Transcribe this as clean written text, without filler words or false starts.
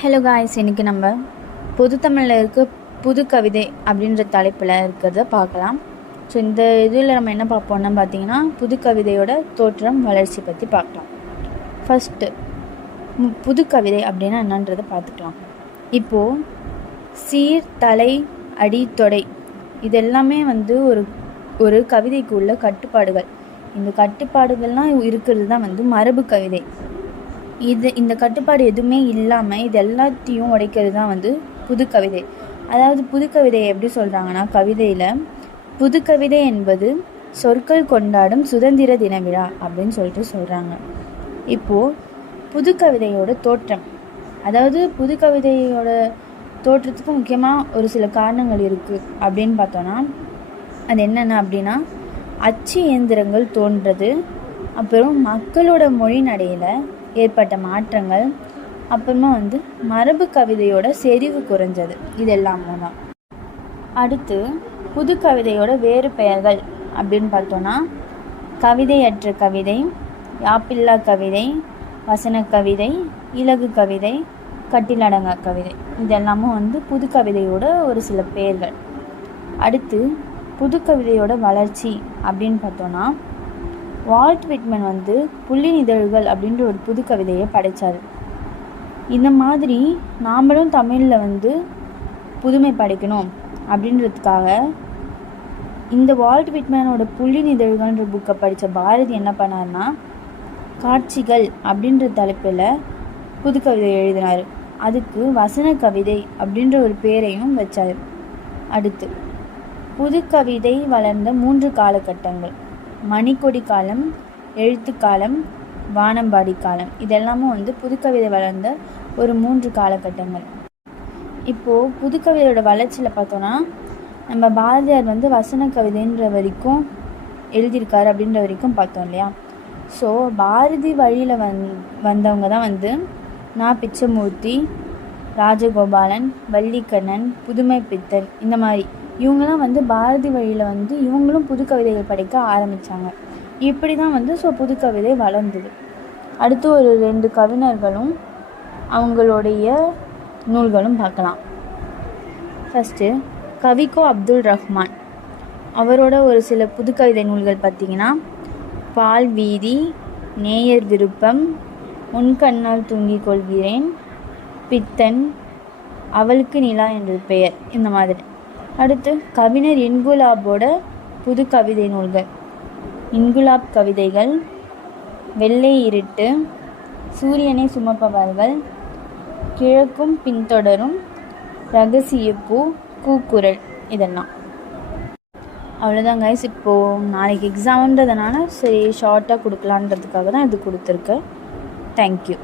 Hello guys, இன்றைக்கி நம்ம பொது தமிழில் இருக்க புது கவிதை அப்படின்ற தலைப்பில் இருக்கிறத பார்க்கலாம். ஸோ இந்த இதில் நம்ம என்ன பார்ப்போம்னா பார்த்திங்கன்னா, புது கவிதையோட தோற்றம் வளர்ச்சி பற்றி பார்க்கலாம். ஃபஸ்ட்டு புது கவிதை அப்படின்னா என்னன்றதை பார்த்துக்கலாம். இப்போது சீர், தலை, அடி, தொடை இதெல்லாமே ஒரு கவிதைக்கு உள்ள கட்டுப்பாடுகள். இந்த கட்டுப்பாடுகள்லாம் இருக்கிறது தான் மரபு கவிதை. இந்த கட்டுப்பாடு எதுவுமே இல்லாமல் இது எல்லாத்தையும் உடைக்கிறது தான் புது கவிதை. அதாவது புது கவிதையை எப்படி சொல்கிறாங்கன்னா, கவிதையில் புது கவிதை என்பது சொற்கள் கொண்டாடும் சுதந்திர தின விழா அப்படின்னு சொல்கிறாங்க. இப்போது புது கவிதையோட தோற்றம், அதாவது புது கவிதையோட தோற்றத்துக்கு முக்கியமாக ஒரு சில காரணங்கள் இருக்குது அப்படின்னு பார்த்தோன்னா, அது என்னென்ன அப்படின்னா, அச்சு இயந்திரங்கள் தோன்றது, அப்புறம் மக்களோட மொழி நடையில் ஏற்பட்ட மாற்றங்கள், அப்புறமா மரபு கவிதையோட செறிவு குறைஞ்சது, இதெல்லாமும் தான். அடுத்து புது கவிதையோட வேறு பெயர்கள் அப்படின்னு பார்த்தோன்னா, கவிதையற்ற கவிதை, யாப்பில்லா கவிதை, வசன கவிதை, இலகு கவிதை, கட்டிலடங்கா கவிதை, இதெல்லாமும் புது கவிதையோட ஒரு சில பெயர்கள். அடுத்து புது கவிதையோட வளர்ச்சி அப்படின்னு பார்த்தோன்னா, வால்ட் விட்மன் புள்ளின் இதழ்கள் அப்படின்ற ஒரு புது கவிதையை படைத்தார். இந்த மாதிரி நாமளும் தமிழில் புதுமை படைக்கணும் அப்படின்றதுக்காக இந்த வால்ட் விட்மனோட புள்ளின் இதழ்கள்ன்ற புக்கை படித்த பாரதி என்ன பண்ணார்னா, காட்சிகள் அப்படின்ற தலைப்பில் புது கவிதை எழுதினார். அதுக்கு வசன கவிதை அப்படின்ற ஒரு பேரையும் வச்சார். அடுத்து புது கவிதை வளர்ந்த 3 காலகட்டங்கள்: மணிக்கொடி காலம், எழுத்து காலம், வானம்பாடி காலம், இதெல்லாமும் புதுக்கவிதை வளர்ந்த ஒரு 3 காலகட்டங்கள். இப்போது புதுக்கவிதையோட வளர்ச்சியில் பார்த்தோன்னா, நம்ம பாரதியார் வசன கவிதைன்ற வரைக்கும் எழுதியிருக்காரு அப்படின்ற வரைக்கும் பார்த்தோம் இல்லையா. ஸோ பாரதி வழியில் வந்தவங்க தான் நா. பிச்சமூர்த்தி, ராஜகோபாலன், வள்ளிக்கண்ணன், புதுமை பித்தன், இந்த மாதிரி இவங்கெல்லாம் பாரதி வழியில் இவங்களும் புது கவிதைகள் படைக்க ஆரம்பித்தாங்க. இப்படி தான் ஸோ புது கவிதை வளர்ந்தது. அடுத்து ஒரு 2 கவிஞர்களும் அவங்களுடைய நூல்களும் பார்க்கலாம். ஃபஸ்ட்டு கவிக்கோ அப்துல் ரஹ்மான், அவரோட ஒரு சில புது கவிதை நூல்கள் பார்த்திங்கன்னா, பால் வீதி, நேயர் விருப்பம், உன்கண்ணால் தூங்கிக் கொள்கிறேன், பித்தன், அவளுக்கு நிலா என்ற பெயர், இந்த மாதிரி. அடுத்து கவிஞர் இன்குலாபோட புது கவிதை நூல்கள்: இன்குலாப் கவிதைகள், வெள்ளை இருட்டு, சூரியனை சுமப்பவர்கள், கிழக்கும் பின்தொடரும், ரகசியப்பூ, கூக்குரல், இதெல்லாம். அவ்வளோதான் கைஸ். இப்போது நாளைக்கு எக்ஸாம்ன்றதுனால சரி ஷார்ட்டாக கொடுக்கலான்றதுக்காக தான் இது கொடுத்துருக்கேன். தேங்க்யூ.